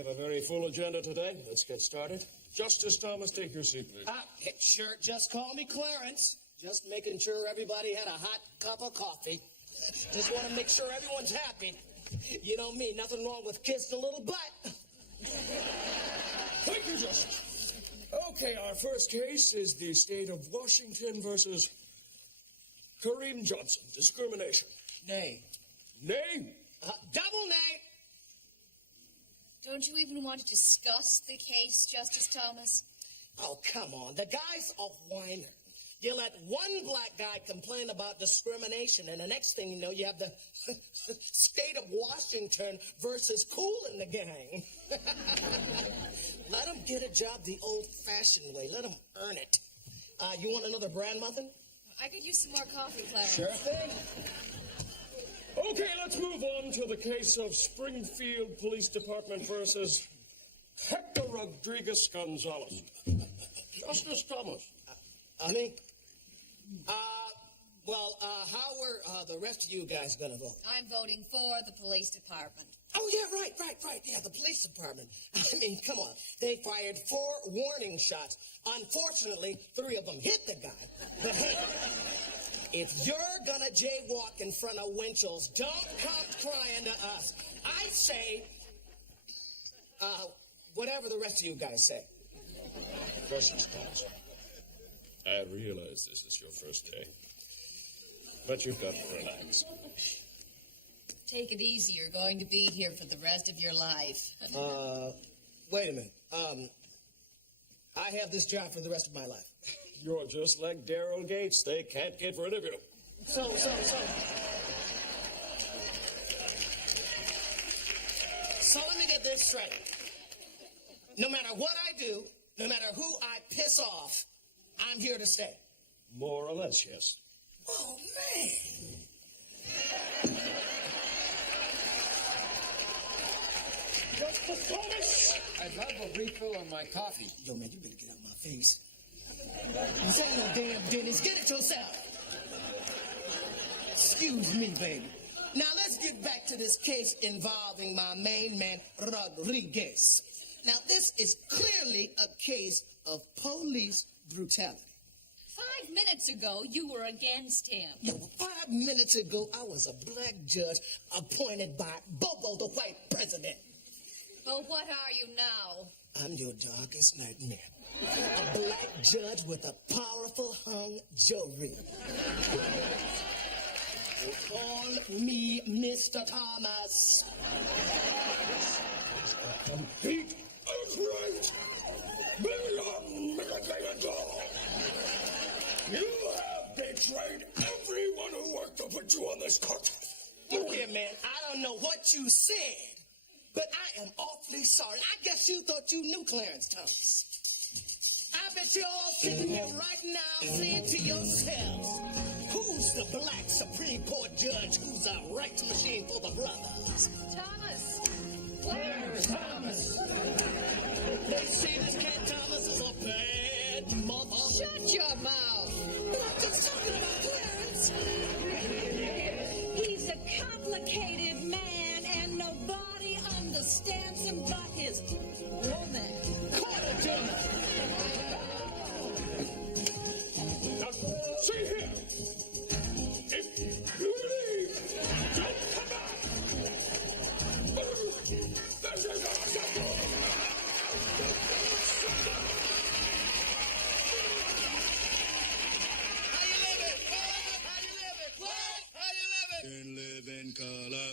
have a very full agenda today. Let's get started. Justice Thomas, take your seat, please. Sure, just call me Clarence. Just making sure everybody had a hot cup of coffee. Just want to make sure everyone's happy. You know me, nothing wrong with kissing a little butt. Thank you, Justice. Okay, our first case is the state of Washington versus Kareem Johnson. Discrimination. Nay. Nay? Double nay. Don't you even want to discuss the case, Justice Thomas? Oh, come on. The guy's a whiner. You let one black guy complain about discrimination, and the next thing you know, you have the state of Washington versus Cool in the Gang. Let him get a job the old-fashioned way. Let him earn it. You want another brand muffin? I could use some more coffee, Clarence. Sure thing. Okay, let's move on to the case of Springfield Police Department versus Hector Rodriguez Gonzalez. Justice Thomas. Honey? How were the rest of you guys gonna vote? I'm voting for the police department. Oh, yeah, right. Yeah, the police department. I mean, come on. They fired 4 warning shots. Unfortunately, 3 of them hit the guy. But hey, if you're gonna jaywalk in front of Winchell's, don't come crying to us. I say, whatever the rest of you guys say. Justice Thomas, I realize this is your first day, but you've got to relax. Take it easy. You're going to be here for the rest of your life. Wait a minute. I have this job for the rest of my life. You're just like Daryl Gates. They can't get rid of you. So. So let me get this straight. No matter what I do, no matter who I piss off, I'm here to stay. More or less, yes. Oh, man. Justice Thomas! I'd love a refill on my coffee. Yo, man, you better get out of my face. This ain't no damn Dennis. Get it yourself. Excuse me, baby. Now, let's get back to this case involving my main man, Rodriguez. Now, this is clearly a case of police brutality. 5 minutes ago, you were against him. Yo, 5 minutes ago, I was a black judge appointed by Bobo, the white president. Well, what are you now? I'm your darkest nightmare. A black judge with a powerful hung jury. Call me Mr. Thomas. Complete outright! You have betrayed everyone who worked to put you on this court. Look here, man, I don't know what you said, but I am awfully sorry. I guess you thought you knew Clarence Thomas. I bet you're all sitting here right now saying to yourselves, who's the black Supreme Court judge who's a rights machine for the brothers? Thomas! Where's Thomas? They say this cat Thomas is a bad mother. Shut your mouth! But I'm just talking about Clarence. He's a complicated man, and nobody understands him but his woman. Quarter dinner. Now, see here. If you leave, don't come back. This is unacceptable. How you living? How you living? What? How you living? And live in color.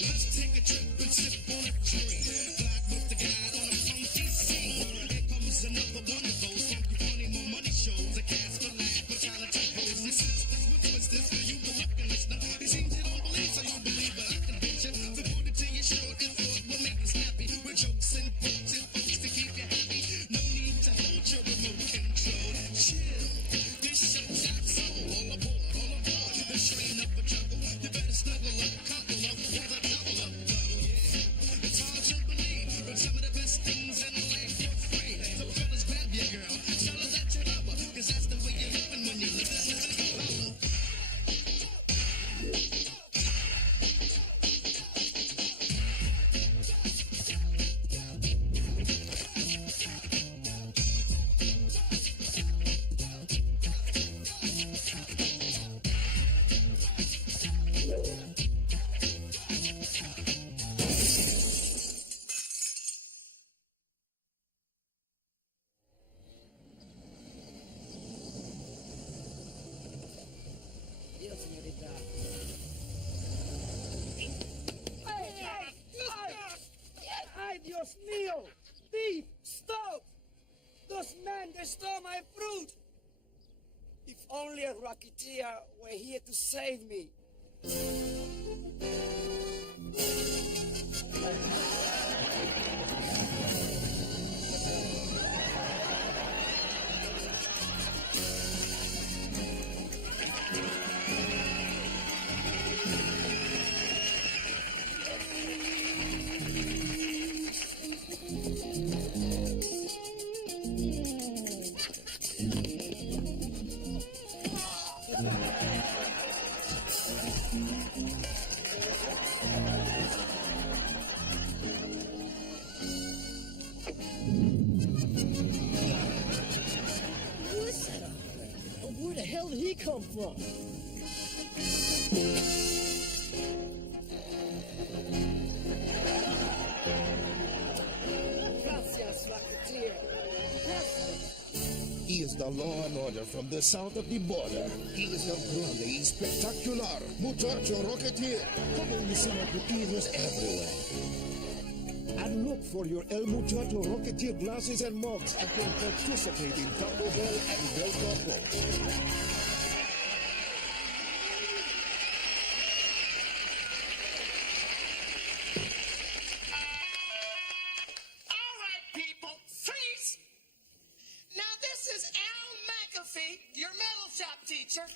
Let's take a trip and sip on a tree. Fly with the guy on a funky scene. Here comes another one. Thief! Stop! Those men, they stole my fruit! If only a rocketeer were here to save me. Where the hell did he come from? Gracias, rocketeer. He is the law and order from the south of the border. He is El Grande y Spectacular, Muchacho Rocketeer. Come and listen to rocketeers everywhere. And look for your El Muchacho Rocketeer glasses and mugs and can participate in Taco Bell and Del Taco. All right, people, freeze! Now, this is Al McAfee, your metal shop teacher.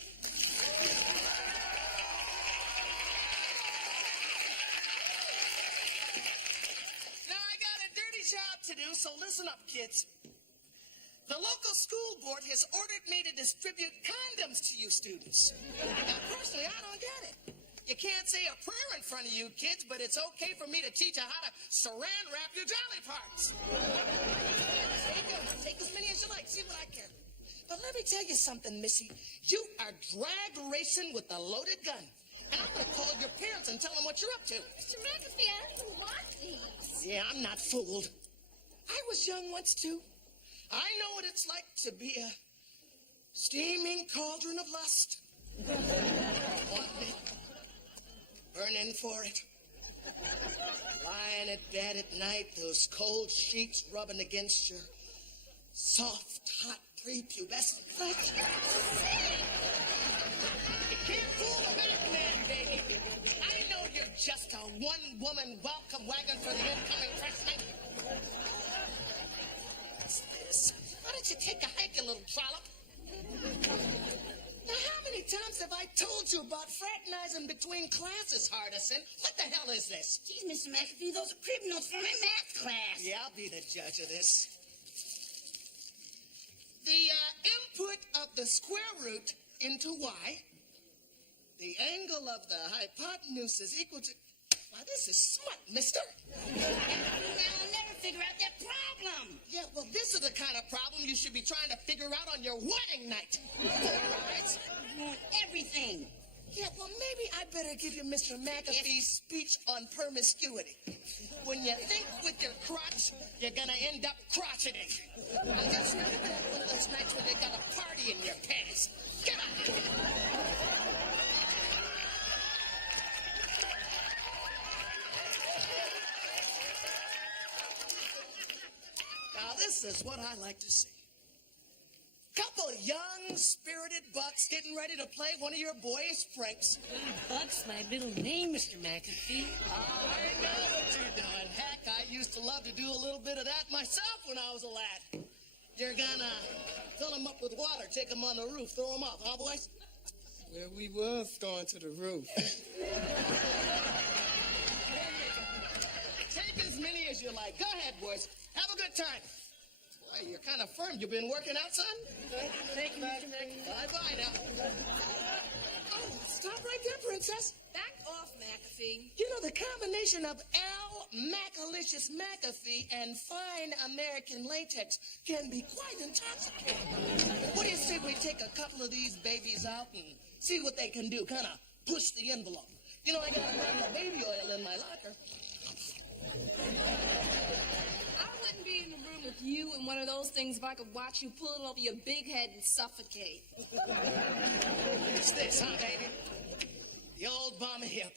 Now, I got a dirty job to do, so listen up, kids. The local school board has ordered me to distribute condoms to you students. Now, personally, I don't get it. You can't say a prayer in front of you kids, but it's okay for me to teach you how to saran wrap your jolly parts. Take as many as you like. See what I can. But let me tell you something, Missy. You are drag racing with a loaded gun. And I'm going to call your parents and tell them what you're up to. Mr. McAfee, I don't even want these. Yeah, I'm not fooled. I was young once, too. I know what it's like to be a steaming cauldron of lust. Want me? Burning for it. Lying at bed at night, those cold sheets rubbing against your soft, hot prepubescent flesh. You can't fool the Batman, baby. I know you're just a one-woman welcome wagon for the incoming freshman. What's this? Why don't you take a hike, you little trollop? Now, how many times have I told you about fraternizing between classes, Hardison? What the hell is this? Geez, Mr. McAfee, those are crib notes from my math class. Yeah, I'll be the judge of this. The input of the square root into y, the angle of the hypotenuse is equal to... Why, this is smart, mister. I'll never figure out that problem. Yeah, well, this is the kind of problem you should be trying to figure out on your wedding night. Right? I want everything. Yeah, well, maybe I better give you Mr. McAfee's speech on promiscuity. When you think with your crotch, you're gonna end up crotcheting. I just remember one of those nights when they got a party in your pants. Get out! Now, this is what I like to see. Couple young, spirited bucks getting ready to play one of your boyish pranks. Buck's my middle name, Mr. McAfee. I know what you're doing. Heck, I used to love to do a little bit of that myself when I was a lad. You're gonna fill them up with water, take them on the roof, throw them off, huh, boys? Well, we was going to the roof. Take as many as you like. Go ahead, boys. Have a good time. Boy, you're kind of firm. You been working out, son? Thank you, Mr. McAfee. Bye-bye now. Oh, stop right there, princess. Back off, McAfee. You know, the combination of L. Macalicious McAfee and fine American latex can be quite intoxicating. What do you say we take a couple of these babies out and see what they can do? Kind of push the envelope. You know, I got a bottle of baby oil in my locker. I wouldn't be in the room with you and one of those things if I could watch you pull it over your big head and suffocate. It's this, huh, baby? The old bomber hip.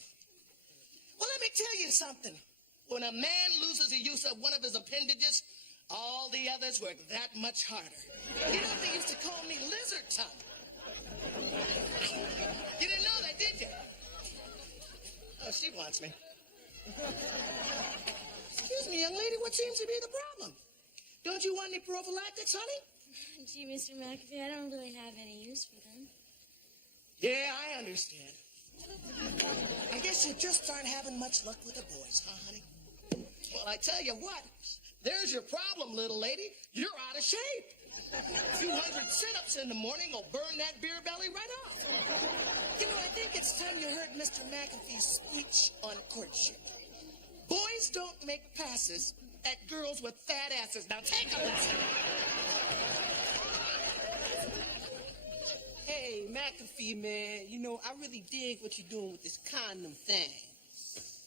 Well, let me tell you something. When a man loses the use of one of his appendages, all the others work that much harder. You know, they used to call me lizard tongue. You didn't know that, did you? Oh, she wants me. Excuse me, young lady, what seems to be the problem? Don't you want any prophylactics, honey? Gee, Mr. McAfee, I don't really have any use for them. Yeah, I understand. I guess you just aren't having much luck with the boys, huh, honey? Well, I tell you what, there's your problem, little lady. You're out of shape. A few hundred sit-ups in the morning will burn that beer belly right off. You know, I think it's time you heard Mr. McAfee's speech on courtship. Boys don't make passes at girls with fat asses. Now take a lesson. Hey, McAfee, man, you know, I really dig what you're doing with this condom thing.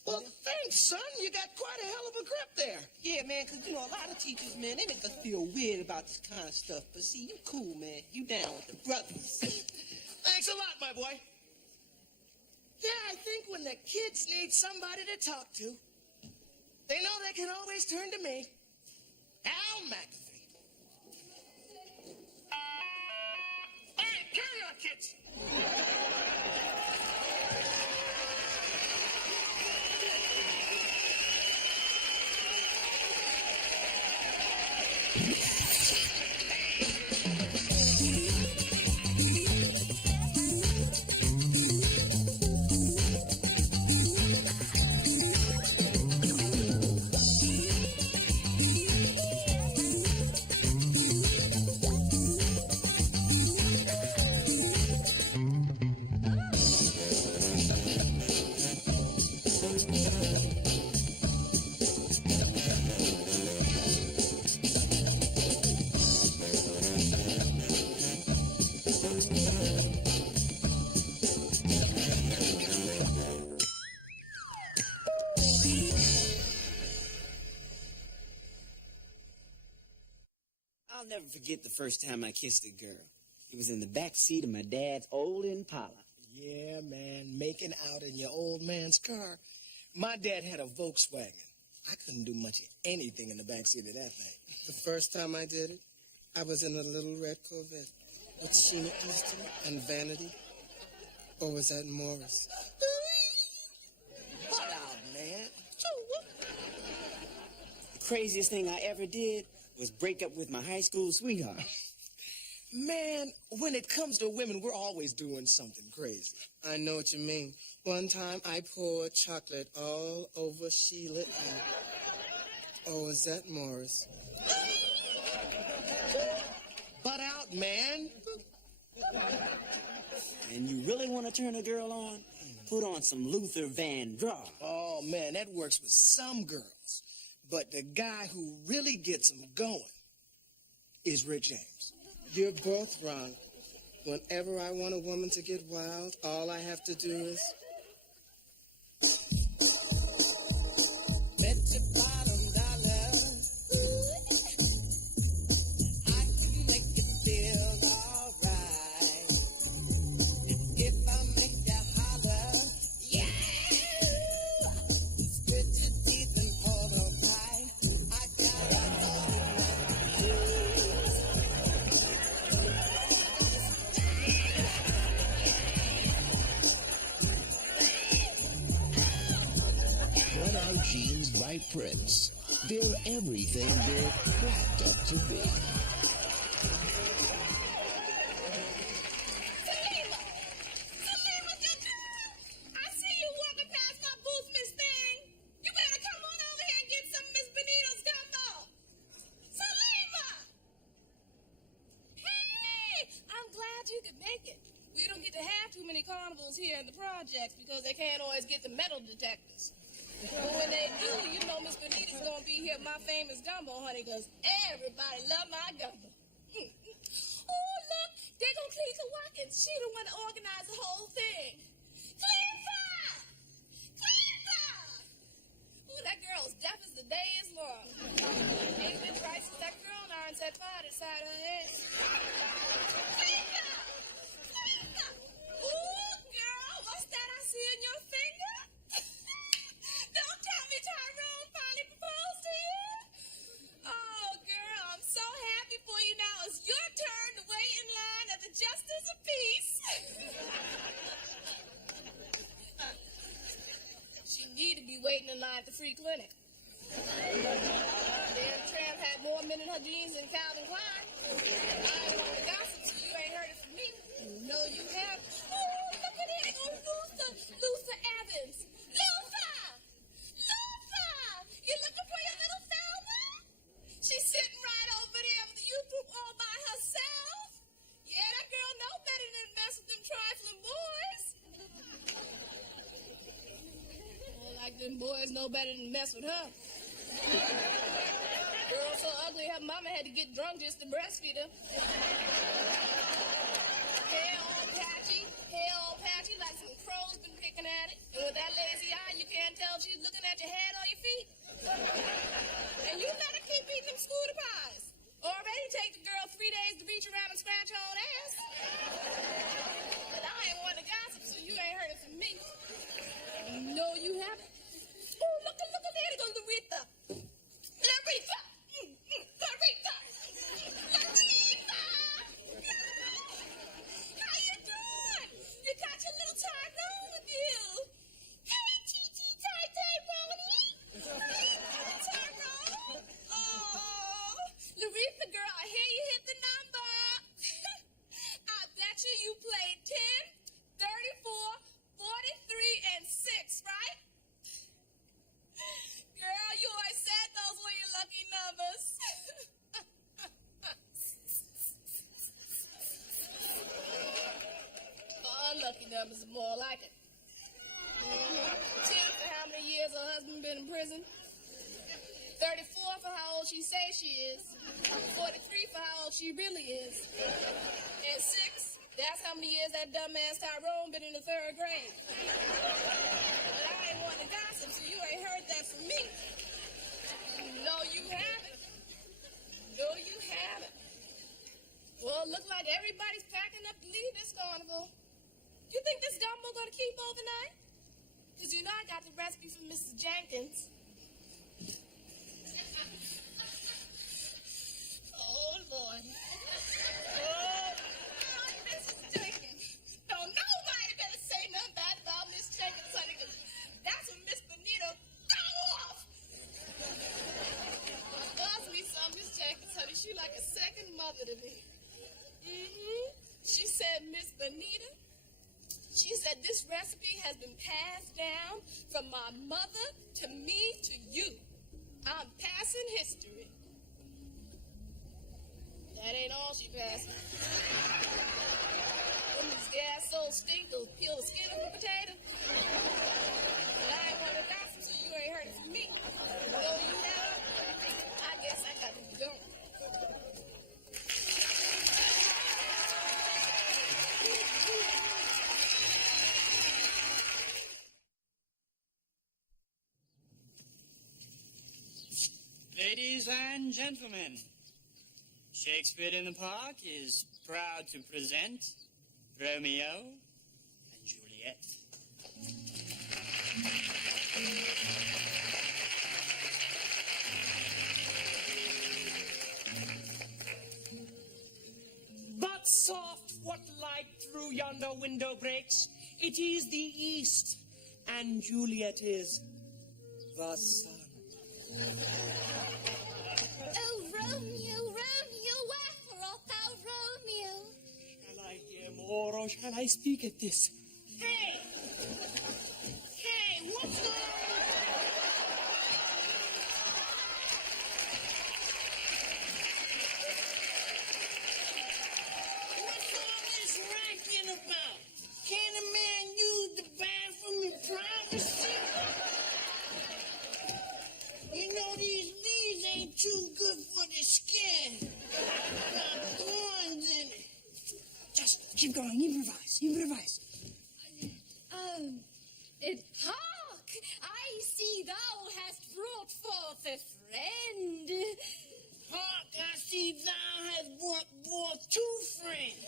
Well, thanks, son. You got quite a hell of a grip there. Yeah, man, because, you know, a lot of teachers, man, they make us feel weird about this kind of stuff. But see, you cool, man. You down with the brothers. Thanks a lot, my boy. Yeah, I think when the kids need somebody to talk to, they know they can always turn to me, Al McAfee. All right, carry on, kids. I'll never forget the first time I kissed a girl. It was in the back seat of my dad's old Impala. Yeah, man, making out in your old man's car. My dad had a Volkswagen. I couldn't do much of anything in the backseat of that thing. The first time I did it, I was in a little red Corvette with Sheena Easton and Vanity. Or was that Morris? What out, man? The craziest thing I ever did was break up with my high school sweetheart. Man, when it comes to women, we're always doing something crazy. I know what you mean. One time I poured chocolate all over Sheila and... Oh, was that Morris? Butt out, man. And you really want to turn a girl on? Put on some Luther Vandross. Oh, man, that works with some girls. But the guy who really gets them going is Rick James. You're both wrong. Whenever I want a woman to get wild, all I have to do is... Bet your bottom dollar I can make you feel alright. If I make you holler, yeah! Spit your teeth and hold on tight. I got it What are jeans by Prince? They're everything they're cracked up to be. I see you walking past my booth, Miss Thing. You better come on over here and get some of Miss Benito's gumbo. Salima! Hey, I'm glad you could make it. We don't get to have too many carnivals here in the projects because they can't always get the metal detectors. But when they do, you know Miss Benita's gonna be here with my famous gumbo, honey, because everybody love my gumbo. Oh, look, there go Cleesa Watkins. She the one that organized the whole thing. Cleesa! Cleesa! Ooh, that girl's deaf as the day is long. Ain't been right since that girl iron set fire to the side of her head. Cleesa! Cleesa! Ooh, girl, what's that I see in your finger? Don't tell me Tyrone free clinic. Damn tramp had more men in her jeans than Calvin Klein. I ain't want to gossip, so you ain't heard it from me. No, you have. Oh, look at it. Oh, Luther Evans. Luther! You looking for your little Selma? She's sitting right over there with the youth group all by herself. Yeah, that girl know better than mess with them trifling boys. Well, like them boys know better than mess with her. Girl so ugly, her mama had to get drunk just to breastfeed her. Hair all patchy, like some crows been picking at it. And with that lazy eye, you can't tell if she's looking at your head or your feet. And you let her keep eating them scooter pies. Already take the girl 3 days to reach around and scratch her own ass. But I ain't want to gossip, so you ain't heard it from me. No, you haven't. Oh, look at there. There goes Larita. Larita! How you doing? You got your little Tyrone with you. Hey, Tyrone. Tyrone. Oh, Larita, girl, I hear you hit the number. I bet you played 10, 34, 43, and 6, right? Girl, you always said those were your lucky numbers. Unlucky numbers are more like it. 10 for how many years her husband been in prison. 34 for how old she say she is. 43 for how old she really is. And 6, that's how many years that dumbass Tyrone been in the 3rd grade. But I ain't want to gossip, so you ain't heard that from me. No, you haven't. No, you haven't. Well, look like everybody's packing up to leave this carnival. You think this gumbo gonna keep overnight? Because you know I got the recipe from Mrs. Jenkins. Oh, Lord. Oh, Mrs. Jenkins. Don't nobody better say nothing bad about Miss Jenkins, honey, because that's when Miss Benita go off. Loves me some Miss Jenkins, honey. She like a second mother to me. She said, Miss Benita, she said this recipe has been passed down from my mother to me to you. I'm passing history. That ain't all she passing. When these gas so stink, they'll peel the skin off a potato. But I ain't want to gossip, so you ain't heard it from me. So you have, I guess I got to be going. Ladies and gentlemen, Shakespeare in the Park is proud to present Romeo and Juliet. But soft, what light through yonder window breaks? It is the east, and Juliet is the sun. Oh, Romeo, wherefore art thou Romeo? Shall I hear more, or shall I speak at this? Hey! Hey, what's going on? What's all this ranking about? Can a man use the bathroom in privacy? You know these leaves ain't too good for the skin. Got thorns in it. Just keep going, improvise. Hark! I see thou hast brought forth a friend. Hark, I see thou hast brought forth 2 friends.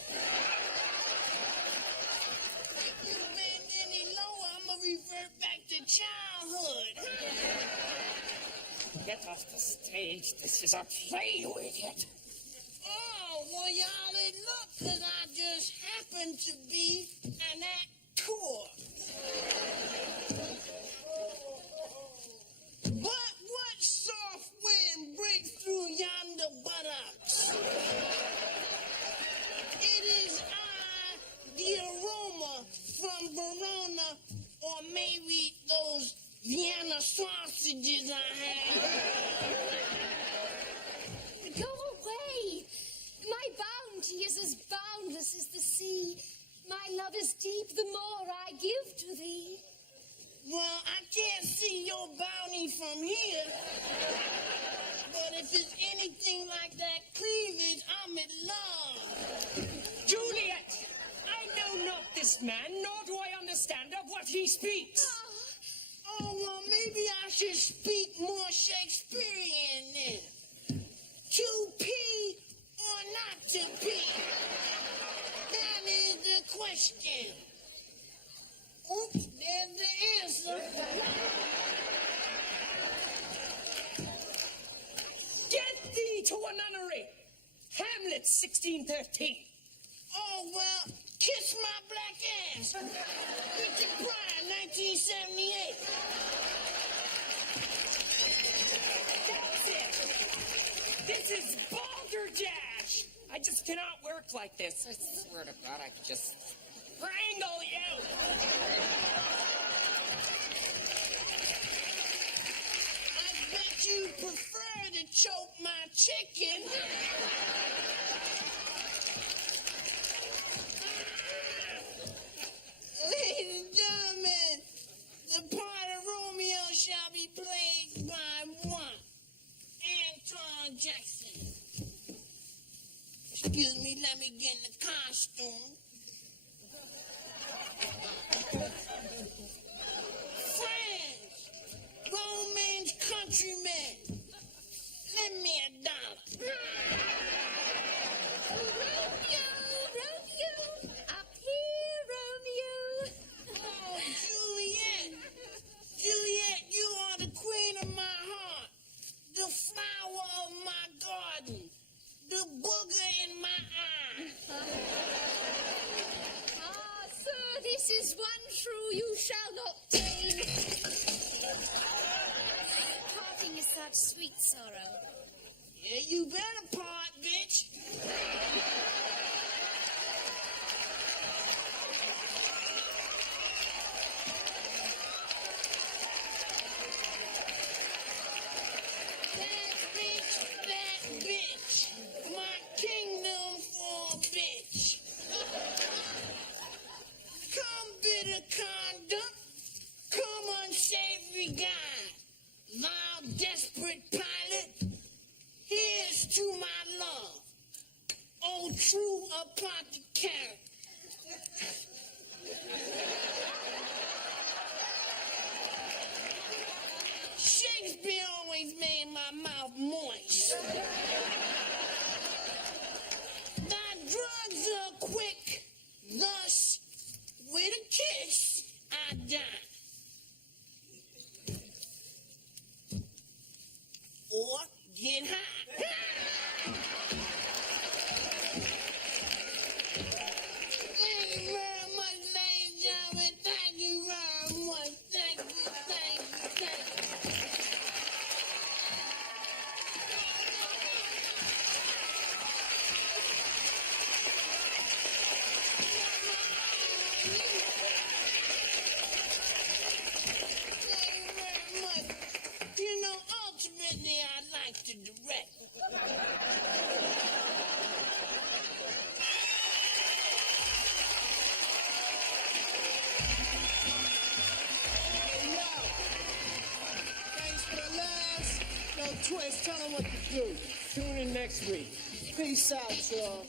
If you bend any lower, I'ma revert back to childhood. Get off the stage. This is a play, you idiot. Oh, well, y'all didn't look, because I just happened to be an actor. But what soft wind breaks through yonder buttocks? It is I, the aroma from Verona, or maybe those Vienna sausages I had. Go away. My bounty is as boundless as the sea. My love is deep the more I give to thee. Well, I can't see your bounty from here. But if it's anything like that cleavage, I'm in love. Juliet, I know not this man, nor do I understand of what he speaks. Oh, well, maybe I should speak more Shakespearean then. To pee or not to pee? That is the question. Oops, there's the answer. Get thee to a nunnery. Hamlet, 1613. Oh, well, kiss my black ass. Richard Pryor, 1978. That's it. This is balderdash. I just cannot work like this. I swear to God, I could just strangle you. I bet you prefer to choke my chicken. Ladies and gentlemen, the part of Romeo shall be played by one, Anton Jackson. Excuse me, let me get in the costume. Friends, Roman's countrymen, lend me $1. Romeo, up here, Romeo. Oh, Juliet, you are the queen of my heart, the flower of my garden, the booger in my eye. Ah, sir, this is one true you shall not tame. Parting is such sweet sorrow. Yeah, you better part, bitch. That bitch. My kingdom for a bitch. Come, bitter conduct. Come, unsavory guy. Thou desperate pilot. Here's to my love. Oh, true apothecary. Shakespeare always made my mouth moist. Thy drugs are quick, thus, with a kiss, I die. Or get high. Thank you very much, ladies and gentlemen. Thank you very much. Thank you, thank you, thank you. Thank you very much. You know, ultimately, I like to direct. Thanks for the laughs. No twist. Tell them what to do. Tune in next week. Peace out, y'all.